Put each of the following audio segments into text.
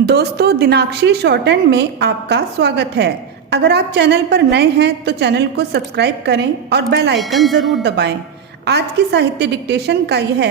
दोस्तों, दिनाक्षी short hand में आपका स्वागत है। अगर आप चैनल पर नए हैं तो चैनल को सब्सक्राइब करें और बेल आइकन ज़रूर दबाएं। आज की साहित्य डिक्टेशन का यह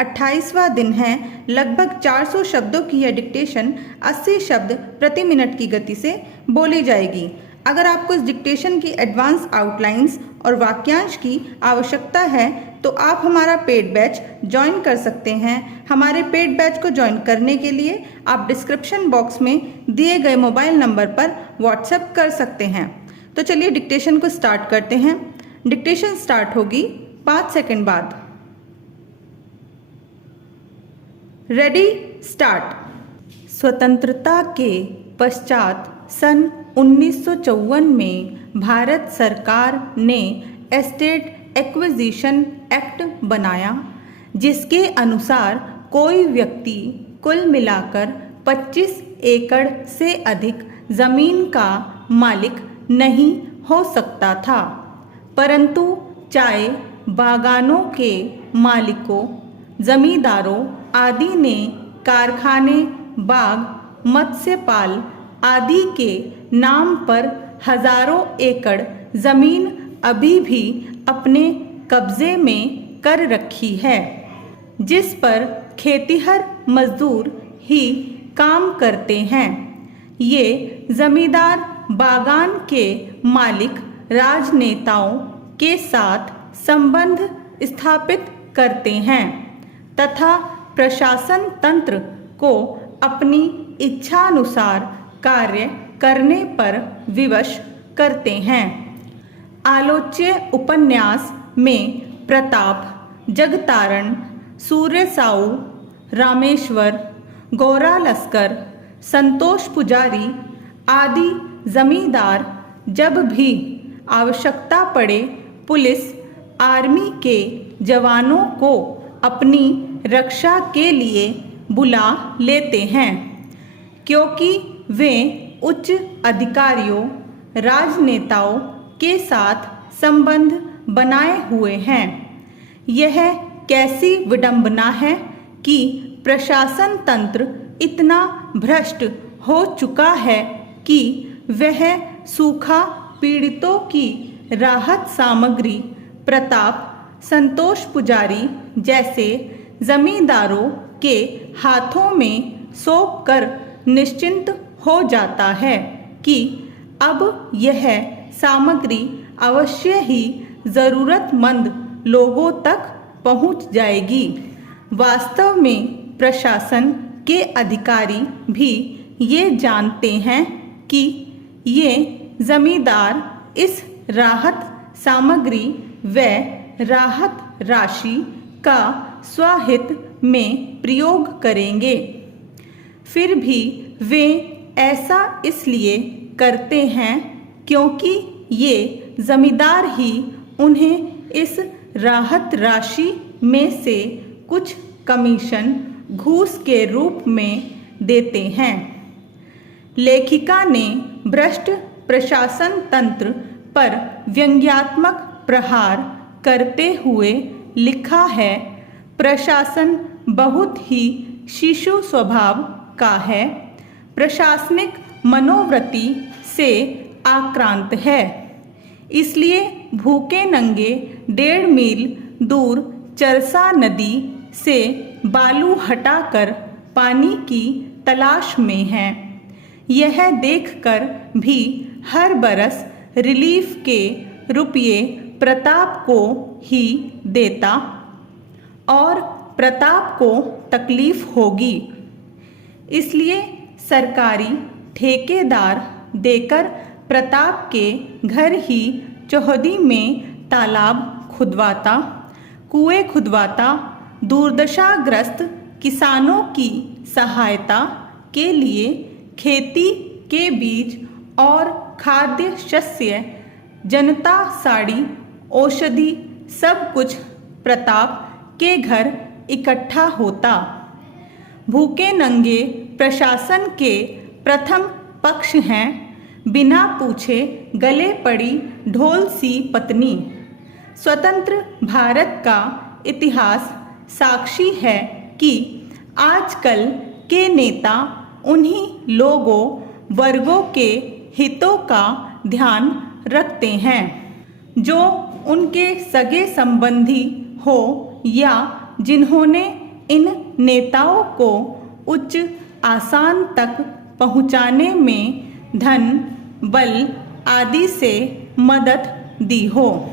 28वां दिन है। लगभग 400 शब्दों की यह डिक्टेशन 80 शब्द प्रति मिनट की गति से बोली जाएगी। अगर आपको इस डिक्टेशन की एडवांस आउटलाइंस और वाक्यांश की आवश्यकता है तो आप हमारा पेड बैच ज्वाइन कर सकते हैं। हमारे पेड बैच को ज्वाइन करने के लिए आप डिस्क्रिप्शन बॉक्स में दिए गए मोबाइल नंबर पर व्हाट्सएप कर सकते हैं। तो चलिए डिक्टेशन को स्टार्ट करते हैं। डिक्टेशन स्टार्ट होगी 5 सेकंड बाद। Ready, start. स्वतंत्रता के पश्चात सन 1954 में भारत सरकार ने एस्टेट एक्विजिशन एक्ट बनाया, जिसके अनुसार कोई व्यक्ति कुल मिलाकर 25 एकड़ से अधिक जमीन का मालिक नहीं हो सकता था, परंतु चाय बागानों के मालिकों, जमींदारों आदि ने कारखाने, बाग, मत्स्य-पाल आदि के नाम पर हजारों एकड़ जमीन अभी भी अपने कब्जे में कर रखी है, जिस पर खेतिहर मजदूर ही काम करते हैं। ये जमींदार बागान के मालिक राजनेताओं के साथ संबंध स्थापित करते हैं तथा प्रशासन तंत्र को अपनी इच्छानुसार कार्य करने पर विवश करते हैं। आलोच्य उपन्यास में प्रताप, जगतारण, सूर्य साऊ, रामेश्वर, गौरा लस्कर, संतोष पुजारी आदि जमींदार जब भी आवश्यकता पड़े पुलिस, आर्मी के जवानों को अपनी रक्षा के लिए बुला लेते हैं, क्योंकि वे उच्च अधिकारियों, राजनेताओं के साथ संबंध बनाए हुए हैं। यह कैसी विडंबना है कि प्रशासन तंत्र इतना भ्रष्ट हो चुका है कि वह सूखा पीड़ितों की राहत सामग्री प्रताप, संतोष पुजारी जैसे जमींदारों के हाथों में सौंप कर निश्चिंत हो जाता है कि अब यह सामग्री अवश्य ही ज़रूरतमंद लोगों तक पहुंच जाएगी। वास्तव में प्रशासन के अधिकारी भी ये जानते हैं कि ये जमींदार इस राहत सामग्री व राहत राशि का स्वहित में प्रयोग करेंगे। फिर भी वे ऐसा इसलिए करते हैं क्योंकि ये जमींदार ही उन्हें इस राहत राशि में से कुछ कमीशन घूस के रूप में देते हैं। लेखिका ने भ्रष्ट प्रशासन तंत्र पर व्यंग्यात्मक प्रहार करते हुए लिखा है, प्रशासन बहुत ही शिशु स्वभाव का है, प्रशासनिक मनोवृत्ति से आक्रांत है, इसलिए भूखे नंगे 1.5 मील दूर चरसा नदी से बालू हटाकर पानी की तलाश में है। यह देखकर भी हर बरस रिलीफ के रुपये प्रताप को ही देता और प्रताप को तकलीफ होगी, इसलिए सरकारी ठेकेदार देकर प्रताप के घर ही चौहदी में तालाब खुदवाता, कुएं खुदवाता, दुर्दशाग्रस्त किसानों की सहायता के लिए खेती के बीज और खाद्य शस्य, जनता साड़ी, औषधि सब कुछ प्रताप के घर इकट्ठा होता। भूखे नंगे प्रशासन के प्रथम पक्ष हैं, बिना पूछे गले पड़ी ढोल सी पत्नी। स्वतंत्र भारत का इतिहास साक्षी है कि आजकल के नेता उन्हीं लोगों वर्गों के हितों का ध्यान रखते हैं जो उनके सगे संबंधी हो या जिन्होंने इन नेताओं को उच्च आसन तक पहुंचाने में धन, बल आदि से मदद दी हो।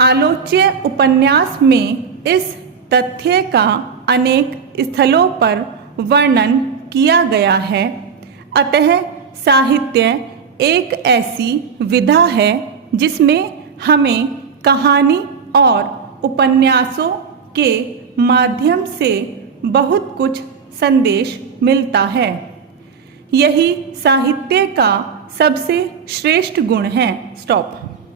आलोच्य उपन्यास में इस तथ्य का अनेक स्थलों पर वर्णन किया गया है। अतः साहित्य एक ऐसी विधा है जिसमें हमें कहानी और उपन्यासों के माध्यम से बहुत कुछ संदेश मिलता है। यही साहित्य का सबसे श्रेष्ठ गुण है। स्टॉप।